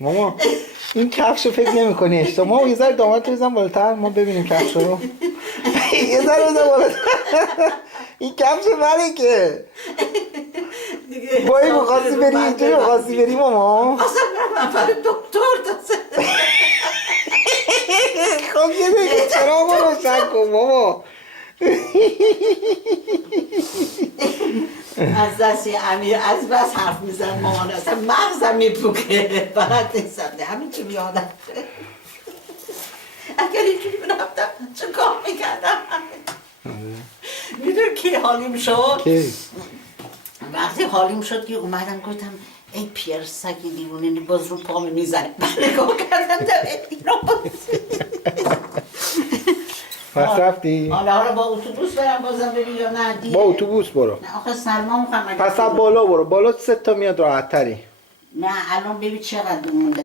ماما این کفش رو فکر نمی کنی اشتباه. یه ذره داماد رو بزن بالاتر ما ببینیم کفش رو. یه ذره بزن بالاتر. این کفش منه که بایی مخواستی بری اینجوری مخواستی بری ماما. اصلا من برای دکتر دست. خب یه دیگه چرا ما روشن کن ماما. از دستی امیر از بس حرف میزن مامان اصلا مغزم میپوکه بلد نیستم همینجور یادم اگر اینجوری برفتم چه کار میکردم میدونی کی حالیم شد؟ کی؟ وقتی حالیم شد که اومدم گفتم ای پیر سگی دیوونه باز رو پامه میزنه من نگاه کردم اینا پس رفتی؟ حالا با اتوبوس برم بازم بری یا نه دیگه؟ با اتوبوس برو. نه آخه سلمان میخوام پس از بالا برو. بالا 3 تا میاد راحت تری. نه الان ببین چقدر مونده